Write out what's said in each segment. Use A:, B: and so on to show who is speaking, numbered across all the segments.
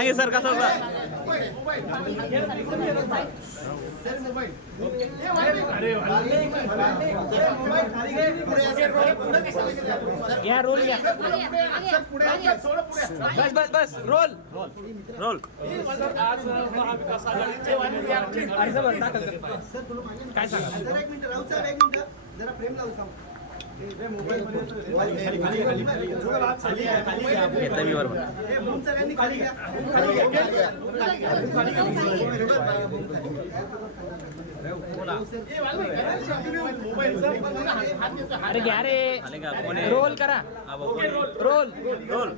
A: मागे सर कसा होता?
B: घ्या रोल घ्या. बस बस बस रोल.
A: रोल.
B: काय सांगा?
C: जरा एक मिनिट राहू सर एक मिनिट. जरा प्रेम लावू सांग
A: मी बरोबर
B: अरे घ्या रे? रोल करा.
A: कोण आहे?
B: रोल.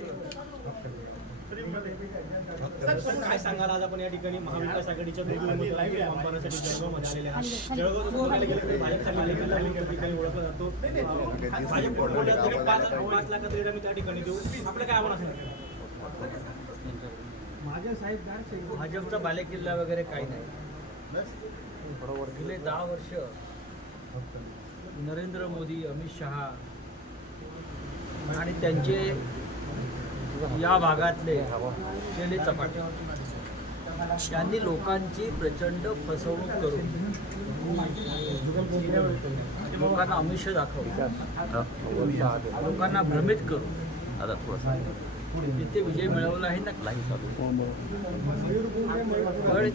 A: रोल
D: काय सांगाल? आज आपण या ठिकाणी महाविकास आघाडीच्या भाजपचा ओळखला जातो. पाच लाखात रेड आम्ही त्या ठिकाणी देऊ. आपलं काय आव्हान असेल?
E: भाजपचा बालेकिल्ला वगैरे काही नाही. गेले दहा वर्ष. नरेंद्र मोदी अमित शहा आणि त्यांचे या भागातले केले चपाटे त्यांनी लोकांची प्रचंड फसवणूक करून लोकांना आमिष दाखवून लोकांना भ्रमित करून.
A: आता
E: तिथे विजय मिळवला आहे ना पण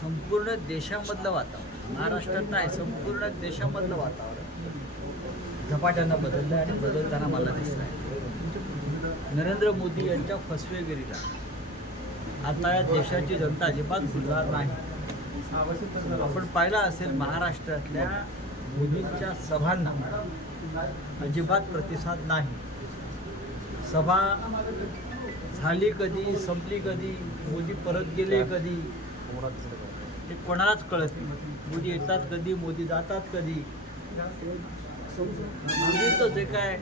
E: संपूर्ण देशामधलं वातावरण महाराष्ट्रात नाही संपूर्ण देशामधलं वातावरण झपाट्यानं बदललं आणि बदलताना मला दिसत आहे नरेंद्र मोदी यांच्या फसवेगिरीला. आता या देशाची जनता अजिबात भुलणार नाही. आपण पाहिलं असेल महाराष्ट्रातल्या मोदींच्या सभांना अजिबात प्रतिसाद नाही. सभा झाली कधी संपली कधी मोदी परत गेले कधी ते कोणालाच कळत नाही. मोदी येतात कधी मोदी जातात कधी. मोदीचं जे काय?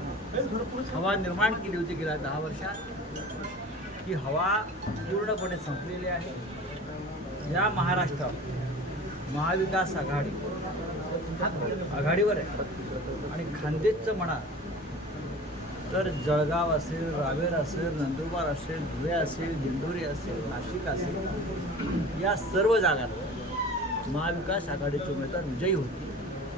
E: हवा निर्माण केली होती गेल्या दहा वर्षात. ही हवा पूर्णपणे संपलेली आहे. या महाराष्ट्रात महाविकास आघाडी आघाडीवर आहे. आणि खानदेशचं म्हणा तर जळगाव असेल रावेर असेल नंदुरबार असेल धुळे असेल दिंडोरी असेल नाशिक असेल या सर्व जागांवर महाविकास आघाडीचे उमेदवार विजयी होती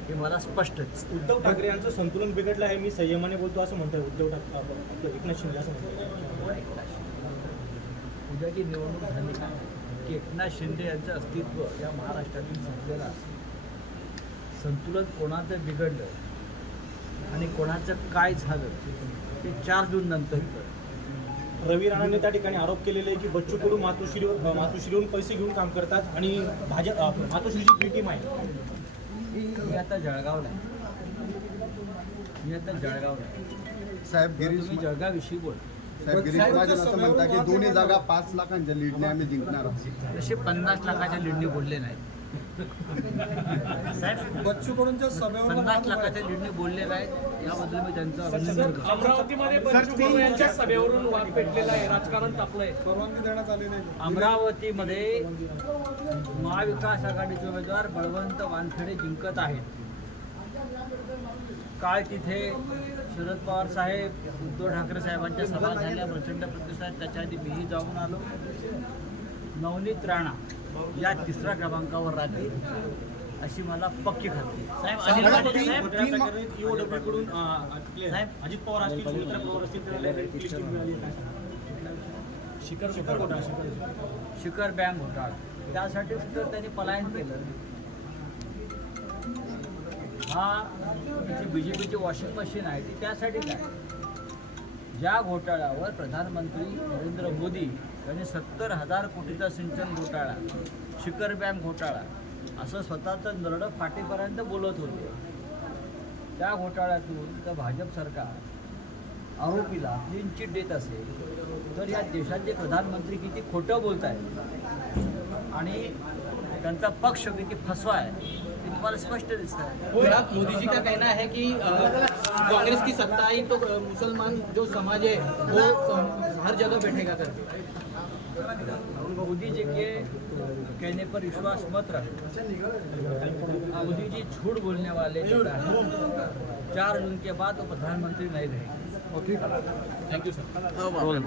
E: हे मला स्पष्ट दिसतं
D: उद्धव ठाकरे यांचं संतुलन बिघडलं आहे मी संयमाने बोलतो असं म्हणतोय उद्धव ठाकरे एकनाथ शिंदे असं म्हणतोय.
E: उद्याची निवडणूक झाली की एकनाथ शिंदे यांचं अस्तित्व या महाराष्ट्रातील संपलेलं संतुलन कोणाचं बिघडलं आणि कोणाचं काय झालं ते चार जून नंतर.
D: रवी राणाने त्या ठिकाणी आरोप केलेले आहे की बच्चू कडू मातोश्रीवर मातोश्रीवरून पैसे घेऊन काम करतात आणि भाजप मातोश्रीची टीम आहे.
E: मी आता जळगावला आहे. मी आता जळगावला आहे.
F: साहेब गिरीश
E: तुम्ही जळगावविषयी बोल.
F: साहेब गिरीश महाजन असं म्हणतात की दोन्ही जागा पाच लाखांच्या लीडने आम्ही जिंकणार आहोत.
E: तसे पन्नास लाखाच्या लीडने बोलले नाहीत साहेब
G: बच्चू कडूंच्या सभेवर
E: पन्नास लाखाच्या लीडने बोलले नाहीत याबद्दल मी त्यांचं अभिनंदन करतो.
B: अमरावतीमध्ये बच्चू कडू यांच्या सभेवरून वाद पेटलेला आहे राजकारण तापलंय.
G: परवानगी देण्यात आली नाही.
E: अमरावतीमध्ये महाविकास आघाडीचे उमेदवार बळवंत वानखेडे जिंकत आहेत. काल तिथे शरद पवार साहेब उद्धव ठाकरे साहेबांच्या सभा झाल्या प्रचंड प्रतिसाद त्याच्या आधी मीही जाऊन आलो. नवनीत राणा या तिसऱ्या क्रमांकावर राहतील अशी मला पक्की खात्री.
A: साहेब अनिल पाटील साहेब
D: EOW कडून अं, अजित पवार असतील सुमित्रा पवार असतील त्यांना direct listing मिळाली आहे, काय सांगाल? शिखर शिखर कोटा शिखर
E: शिखर बँक घोटाळा त्यासाठी सुद्धा त्यांनी पलायन केलं हा जी बी जे पीची वॉशिंग मशीन आहे ती त्यासाठीच आहे ज्या घोटाळ्यावर प्रधानमंत्री नरेंद्र मोदी यांनी सत्तर हजार कोटीचा सिंचन घोटाळा शिखर बँक घोटाळा असं स्वतःचं नरडं फाटेपर्यंत बोलत होते. त्या घोटाळ्यातून तर भाजप सरकार आरोपीला क्लीन चिट देत असेल तर या देशाचे प्रधानमंत्री किती खोटं बोलत आहेत आणि त्यांचा पक्ष किती फसवा आहे तुम्हाला स्पष्ट दिसत आहे
H: गुजरात मोदी जी का कहना है कि कांग्रेस की सत्ता आई तो मुसलमान जो समाज है वो हर जगह बैठेगा करके।
E: मोदी जी के कहने पर विश्वास मत रखें। मोदी जी झूठ बोलने वाले चार जून के बाद वो प्रधानमंत्री नहीं रहेंगे।
B: Thank you sir
A: role